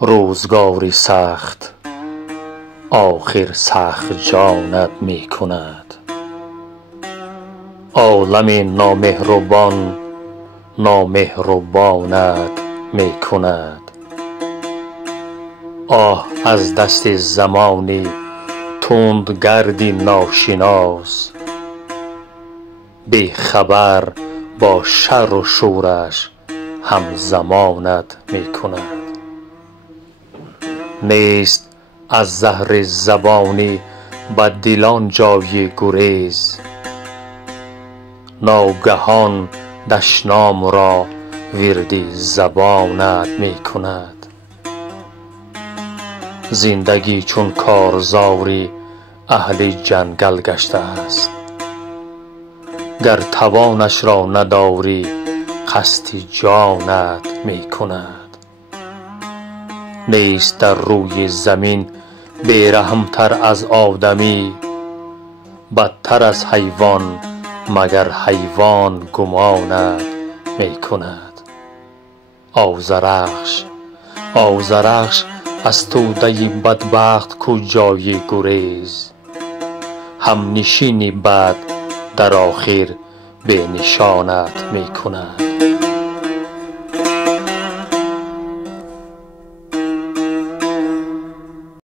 روزگاری سخت آخر سخت جانت می کند. عالم نامهربان نامهربانت می کند. آه از دست زمانی تندگردی ناشناس، بی خبر با شر و شورش همزمانت می کند. نیست از زهر زبانی بر دلان جای گریز، ناگهان دشنام را ورد زبانت می کند. زندگی چون کارزاری اهل جنگل گشته است، گر توانش را نداری قصد جانت می کند. نیست در روی زمین بیرحمتر از آدمی، بدتر از حیوان مگر حیوان گمانت می کند. آذرخش آذرخش از توده بدبخت کجای گریز، همنشینی بد در آخر به نشانت می کند.